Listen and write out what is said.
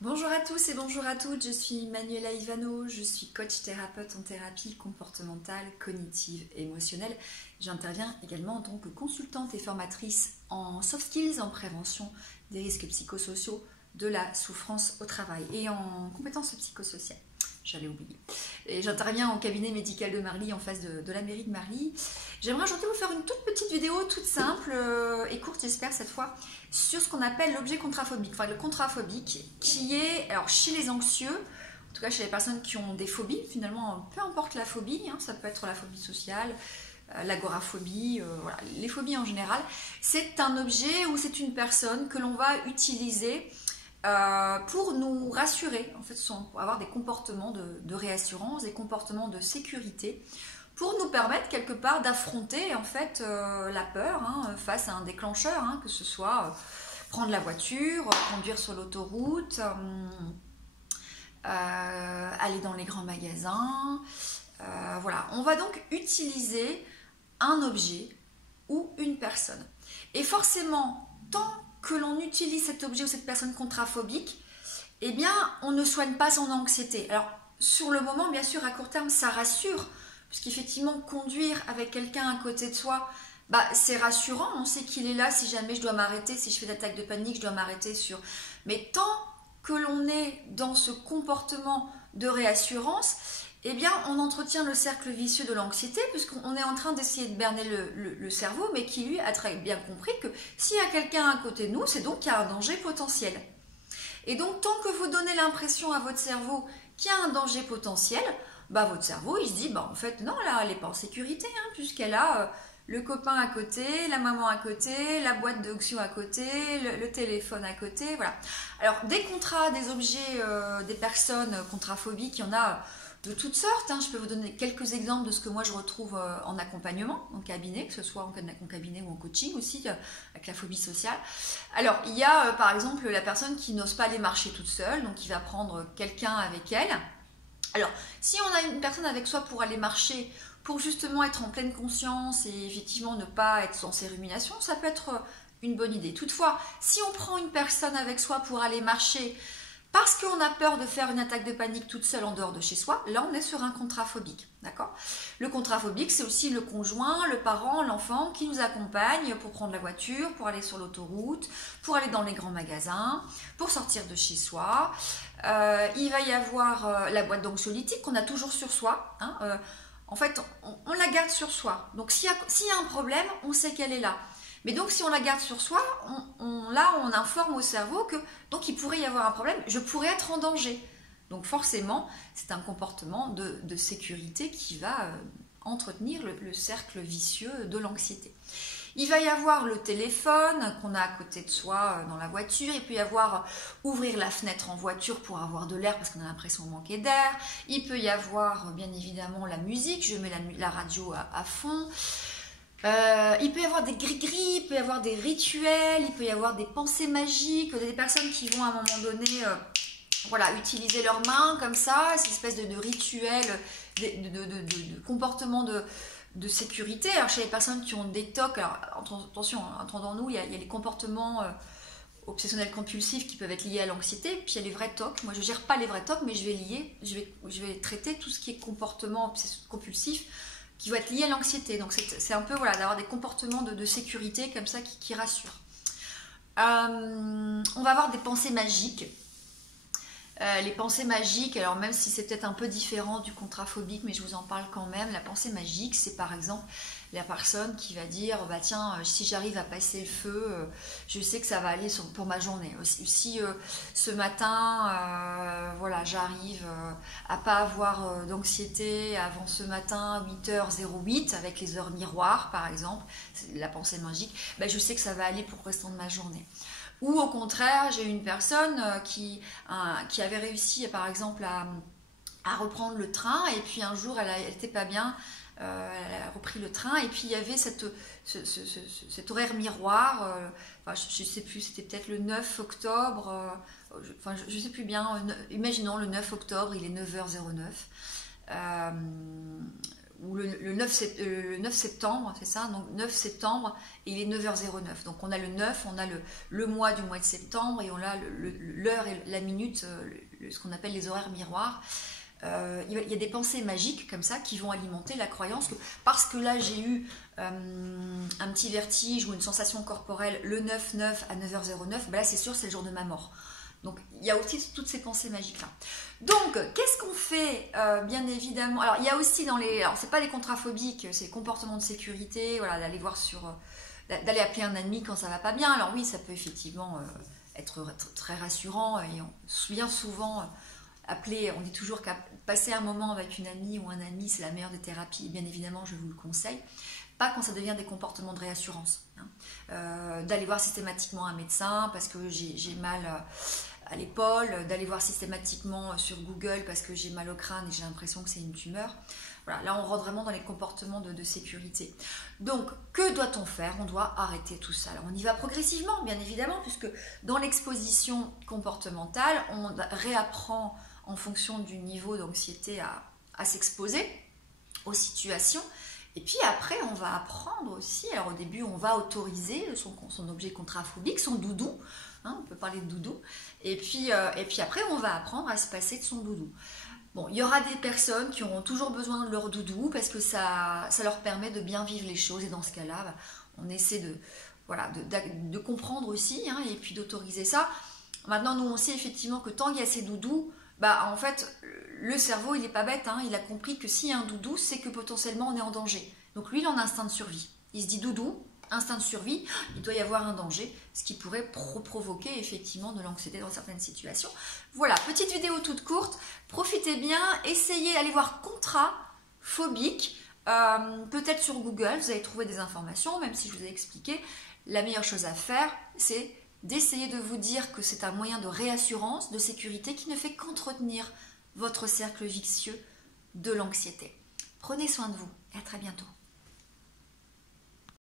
Bonjour à tous et bonjour à toutes, je suis Manuela Ivano, je suis coach thérapeute en thérapie comportementale, cognitive et émotionnelle. J'interviens également en tant que consultante et formatrice en soft skills, en prévention des risques psychosociaux, de la souffrance au travail et en compétences psychosociales. J'allais oublier. Et j'interviens en cabinet médical de Marly, en face de la mairie de Marly. J'aimerais aujourd'hui vous faire une toute petite vidéo, toute simple et courte, j'espère cette fois, sur ce qu'on appelle l'objet contraphobique. Enfin, le contraphobique, qui est, alors chez les anxieux, en tout cas chez les personnes qui ont des phobies, finalement, peu importe la phobie, ça peut être la phobie sociale, l'agoraphobie, voilà, les phobies en général, c'est un objet ou c'est une personne que l'on va utiliser pour nous rassurer, en fait, pour avoir des comportements de réassurance, des comportements de sécurité, pour nous permettre quelque part d'affronter en fait la peur face à un déclencheur, que ce soit prendre la voiture, conduire sur l'autoroute, aller dans les grands magasins. Voilà, on va donc utiliser un objet ou une personne. Et forcément, tant que l'on utilise cet objet ou cette personne contraphobique, eh bien, on ne soigne pas son anxiété. Alors, sur le moment, bien sûr, à court terme, ça rassure, puisqu'effectivement, conduire avec quelqu'un à côté de soi, c'est rassurant. On sait qu'il est là si jamais je dois m'arrêter, si je fais d'attaque de panique, je dois m'arrêter sur. Mais tant que l'on est dans ce comportement de réassurance, eh bien, on entretient le cercle vicieux de l'anxiété, puisqu'on est en train d'essayer de berner le cerveau, mais qui, lui, a très bien compris que s'il y a quelqu'un à côté de nous, c'est donc qu'il y a un danger potentiel. Et donc, tant que vous donnez l'impression à votre cerveau qu'il y a un danger potentiel, votre cerveau, il se dit, en fait, non, là, elle n'est pas en sécurité, puisqu'elle a le copain à côté, la maman à côté, la boîte d'onction à côté, le téléphone à côté, voilà. Alors, des contrats, des objets, des personnes contraphobiques, il y en a de toutes sortes. Je peux vous donner quelques exemples de ce que moi je retrouve en accompagnement, en cabinet, que ce soit en cabinet ou en coaching aussi, avec la phobie sociale. Alors, il y a par exemple la personne qui n'ose pas aller marcher toute seule, donc qui va prendre quelqu'un avec elle. Alors, si on a une personne avec soi pour aller marcher, pour justement être en pleine conscience et effectivement ne pas être dans ses ruminations, ça peut être une bonne idée. Toutefois, si on prend une personne avec soi pour aller marcher, parce qu'on a peur de faire une attaque de panique toute seule en dehors de chez soi, là on est sur un contraphobique, d'accord ? Le contraphobique, c'est aussi le conjoint, le parent, l'enfant qui nous accompagne pour prendre la voiture, pour aller sur l'autoroute, pour aller dans les grands magasins, pour sortir de chez soi. Il va y avoir la boîte d'anxiolytiques qu'on a toujours sur soi. En fait, on la garde sur soi. Donc s'il y a un problème, on sait qu'elle est là. Mais donc, si on la garde sur soi, on informe au cerveau que donc il pourrait y avoir un problème, je pourrais être en danger. Donc forcément, c'est un comportement de sécurité qui va entretenir le cercle vicieux de l'anxiété. Il va y avoir le téléphone qu'on a à côté de soi dans la voiture. Il peut y avoir ouvrir la fenêtre en voiture pour avoir de l'air parce qu'on a l'impression de manquer d'air. Il peut y avoir bien évidemment la musique. Je mets la radio à fond. Il peut y avoir des gris-gris, il peut y avoir des rituels, il peut y avoir des pensées magiques, des personnes qui vont à un moment donné utiliser leurs mains comme ça, cette espèce de rituel, de comportement de sécurité. Alors chez les personnes qui ont des TOC, alors attention, entendons-nous, il y a les comportements obsessionnels compulsifs qui peuvent être liés à l'anxiété, puis il y a les vrais TOC. Moi je ne gère pas les vrais TOC, mais je vais traiter tout ce qui est comportement compulsif qui va être lié à l'anxiété. Donc c'est un peu d'avoir des comportements de sécurité comme ça qui rassurent. On va avoir des pensées magiques. Les pensées magiques, alors même si c'est peut-être un peu différent du contraphobique, mais je vous en parle quand même, la pensée magique, c'est par exemple la personne qui va dire tiens, si j'arrive à passer le feu, je sais que ça va aller pour ma journée. Si ce matin, j'arrive à pas avoir d'anxiété avant ce matin 8h08 avec les heures miroirs par exemple, c'est la pensée magique, je sais que ça va aller pour le restant de ma journée. Ou au contraire, j'ai une personne qui avait réussi par exemple à reprendre le train et puis un jour elle n'était pas bien, elle a repris le train et puis il y avait cet horaire miroir, je ne sais plus, c'était peut-être le 9 octobre, je ne sais plus bien, imaginons le 9 octobre, il est 9h09. ou le 9 septembre, c'est ça, donc 9 septembre, et il est 9h09. Donc on a le 9, on a le mois du mois de septembre, et on a l'heure et la minute, ce qu'on appelle les horaires miroirs. Il y a des pensées magiques comme ça qui vont alimenter la croyance que parce que là j'ai eu un petit vertige ou une sensation corporelle le 9-9 à 9h09, ben là c'est sûr c'est le jour de ma mort. Donc il y a aussi toutes ces pensées magiques là. Donc qu'est-ce qu'on fait bien évidemment. Alors il y a aussi dans les. Alors c'est pas des contrats phobiques, c'est les comportements de sécurité, voilà, d'aller voir d'aller appeler un ami quand ça va pas bien. Alors oui, ça peut effectivement être très rassurant et bien souvent. Appeler, on dit toujours qu'à passer un moment avec une amie ou un ami, c'est la meilleure des thérapies, et bien évidemment, je vous le conseille. Pas quand ça devient des comportements de réassurance. D'aller voir systématiquement un médecin parce que j'ai mal à l'épaule, d'aller voir systématiquement sur Google parce que j'ai mal au crâne et j'ai l'impression que c'est une tumeur. Voilà, là, on rentre vraiment dans les comportements de sécurité. Donc, que doit-on faire? On doit arrêter tout ça. Alors, on y va progressivement, bien évidemment, puisque dans l'exposition comportementale, on réapprend en fonction du niveau d'anxiété à s'exposer aux situations. Et puis après, on va apprendre aussi, alors au début, on va autoriser son objet contraphobique, son doudou, on peut parler de doudou, et puis après, on va apprendre à se passer de son doudou. Bon, il y aura des personnes qui auront toujours besoin de leur doudou parce que ça leur permet de bien vivre les choses, et dans ce cas-là, on essaie de comprendre aussi, et puis d'autoriser ça. Maintenant, nous, on sait effectivement que tant qu'il y a ces doudous, en fait, le cerveau, il n'est pas bête, il a compris que s'il y a un doudou, c'est que potentiellement on est en danger. Donc lui, il en a instinct de survie. Il se dit doudou, instinct de survie, il doit y avoir un danger, ce qui pourrait provoquer effectivement de l'anxiété dans certaines situations. Voilà, petite vidéo toute courte, profitez bien, essayez d'aller voir contrat phobique, peut-être sur Google, vous allez trouver des informations, même si je vous ai expliqué, la meilleure chose à faire, c'est d'essayer de vous dire que c'est un moyen de réassurance, de sécurité qui ne fait qu'entretenir votre cercle vicieux de l'anxiété. Prenez soin de vous et à très bientôt.